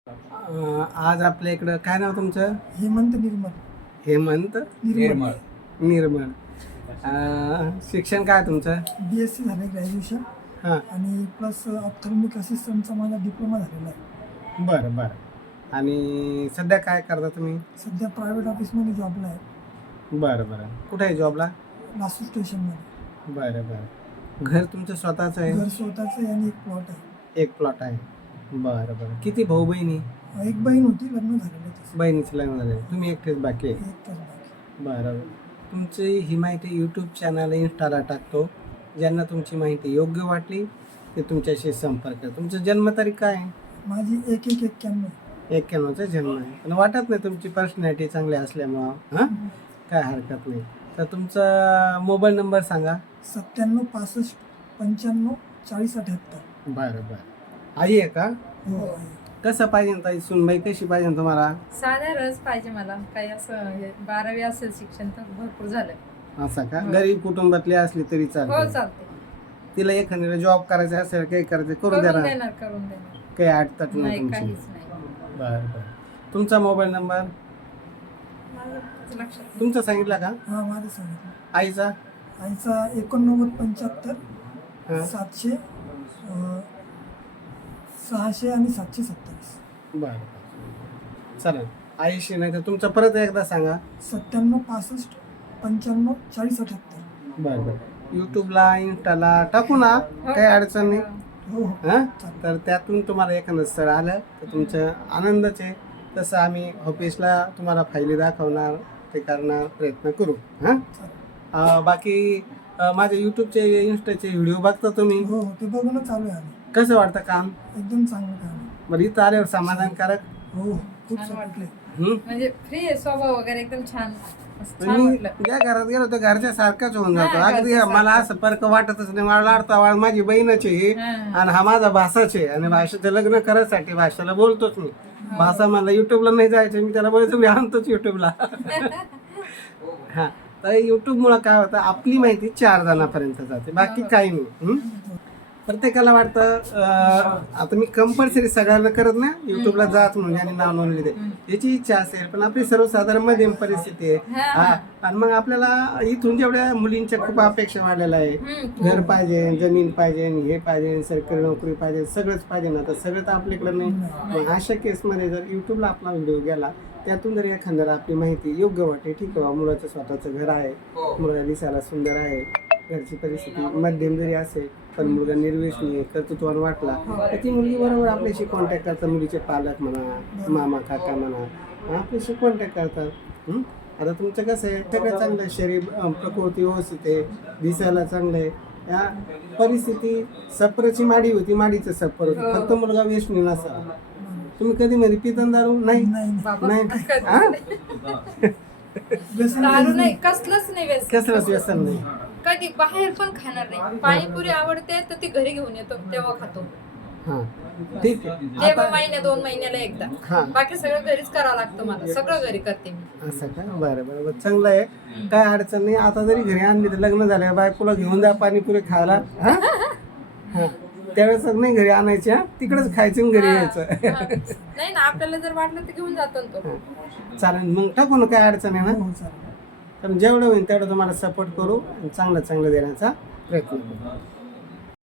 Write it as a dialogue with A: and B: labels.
A: आज आपल्या इकडं काय नाव तुमचं?
B: हेमंत निर्मल.
A: हेमंत
B: निर्मल.
A: निर्मळ. शिक्षण काय तुमचं?
B: BSc झालं ग्रॅज्युएशन
A: हां,
B: आणि प्लस ऑप्थॉल्मिक असिस्टंटचा माझा डिप्लोमा झालेला आहे.
A: बरं बरं. आणि सध्या काय करता तुम्ही?
B: सध्या प्रायव्हेट ऑफिसमध्ये जॉबला आहे,
A: बरं बरं. कुठे आहे जॉबला?
B: लासूर स्टेशनमध्ये.
A: बरं बरं. घर तुमचं स्वतःचं आहे?
B: घर स्वतःचं आहे आणि एक प्लॉट आहे.
A: एक प्लॉट आहे. बरं बरं. किती भाऊ बहिणी?
B: एक बहीण होती, लग्न झालेलं आहे तिचं.
A: बहिणीचं लग्न झालं. तुम्ही एकटेच बाकी आहे?
B: एकटाच बाकी.
A: बरं. तुमची ही माहिती यूट्यूब चॅनल इंस्टाला टाकतो. ज्यांना तुमची माहिती योग्य वाटली ते तुमच्याशी संपर्क करा. तुमचं जन्मतारीख काय आहे?
B: माझी 1191.
A: 91चा जन्म आहे. पण वाटत नाही तुमची पर्सनॅलिटी चांगली असल्यामुळं. हां, काय हरकत नाही. तर तुमचा मोबाईल नंबर सांगा.
B: 97 65 95 40 78.
A: बरं बरं. आई आहे का?
B: हो आहे.
A: कसं पाहिजे ताई? सुनबाई कशी पाहिजे तुम्हाला?
C: साध्या रस पाहिजे मला. काही असं 12वी असेल शिक्षण तर भरपूर झालं.
A: असं का?
C: हो.
A: गरीब कुटुंबातली असली तरी
C: हो
A: चालते.
C: चालते.
A: तिला एखाद्याला जॉब करायचा असेल काही करायचं करू द्या
C: करून
A: ना.
C: देणार करून देणार.
A: काही अडचण नाही
C: नाही
A: तुमची.
C: काहीच नाही.
A: बरं बरं. तुमचा मोबाईल नंबर
C: माझं लक्षात नाही.
A: तुमचा सांगितला का?
B: हां, माझं सांगितलं.
A: आईचा?
B: आईचा 89 75
A: हां,
B: 700 600 आणि 727.
A: बरं बरं. चालेल. आईशी नाही तर तुमचा परत एकदा सांगा.
B: 97 65 95 40 78.
A: बरं बरं. यूट्यूबला इंस्टाला टाकू ना, काही अडचण नाही.
B: हो हो.
A: हां, तर त्यातून तुम्हाला एखादं स्थळ आलं तर तुमचं आनंदच आहे. तसं आम्ही ऑफिसला तुम्हाला फायली दाखवणार ते करणार प्रयत्न करू. हां, बाकी माझे यूट्यूबचे इंस्टाचे व्हिडिओ बघता तुम्ही?
B: हो हो, ते बघूनच चालू आहे आम्ही.
A: कसं वाटतं काम?
B: एकदम चांगलं काम आहे.
A: बरं, इथं आल्यावर समाधानकारक?
B: हो हो, खूप
C: छान
B: वाटले.
C: म्हणजे फ्री आहे स्वभाव वगैरे एकदम छान. असं छान
A: मी
C: वाटलं.
A: ज्या घरात गेलो तर घरच्या सारखाच होऊन जातो.
C: हां,
A: अगदी
C: घरच्यासारखं.
A: मला असं फरक वाटतच नाही. मला लाडता वाळ माझी बहीणच आहे
C: हां.
A: आणि हा माझा भाषाच आहे आणि भाषेचं लग्न करायसाठी भाषेला बोलतोच मी. भाषा मला युट्यूबला नाही जायचं, मी त्याला बोलायचं मी आणतोच युट्यूबला. हा, तर युट्यूबमुळं काय होतं, आपली माहिती 4 जणांपर्यंत जाते, बाकी काही नाही. प्रत्येकाला वाटतं आता मी कंपल्सरी सगळ्यांना करत नाही युट्यूबला जात म्हणून ज्यांनी नाव नोंदली ते याची इच्छा असेल, पण आपली सर्वसाधारण मध्यम परिस्थिती आहे. हा, आणि मग आपल्याला इथून जेवढ्या मुलींच्या खूप अपेक्षा वाढलेल्या आहे. घर पाहिजे, जमीन पाहिजे, हे पाहिजे, सरकारी नोकरी पाहिजे, सगळंच पाहिजे ना. तर सगळं तर आपल्याकडे नाही. मग अशा केसमध्ये जर युट्यूबला आपला व्हिडिओ गेला, त्यातून जर एखाद्याला आपली माहिती योग्य वाटते, ठीक आहे मुलाचं स्वतःचं घर आहे, मुलगा दिसायला सुंदर आहे, घरची परिस्थिती मध्यम जरी असेल पण मुलगा निर्व्यसनी कर्तृत्वान वाटला तर ती मुलगी बरोबर आपल्याशी कॉन्टॅक्ट करतात. मुलीचे पालक म्हणा, मामा काका म्हणा, आपल्याशी कॉन्टॅक्ट करतात. आता तुमचं कसं आहे, सगळं चांगलं आहे, शरीर प्रकृती व्यवस्थित आहे, दिसायला चांगलं आहे. या परिस्थिती सफरची माडी होती, माडीचं सफर होतं, फक्त मुलगा व्यसनी नसावा. तुम्ही कधी मध्ये पितन दारू? नाही नाही.
C: दारू नाही, कसलंच नाही व्यसन.
A: कसलंच व्यसन नाही.
C: कधी बाहेर पण खाणार नाही. पाणीपुरी आवडते तर ती घरी घेऊन येतो तेव्हा खातो.
A: हां, ठीक आहे.
C: तेव्हा महिन्या 2 महिन्याला एकदा.
A: हां,
C: बाकी सगळं घरीच करावं लागतं मला. सगळं घरी करते मी.
A: असं का? बरं बरं बरं, चांगलं आहे. काय अडचण नाही. आता जरी घरी आणली तर लग्न झालं बायकोला घेऊन जा पाणीपुरी खायला. हां हां, त्यावेळेस नाही घरी आणायची, हां तिकडेच खायचं आणि घरी यायचं.
C: नाही ना, आपल्याला जर वाटलं तर घेऊन जातो ना तो.
A: चालेल, मग टाकू ना, काय अडचण आहे ना.
B: हो चालेल.
A: तर जेवढं होईल तेवढं तुम्हाला सपोर्ट करू आणि चांगलं देण्याचा प्रयत्न करू.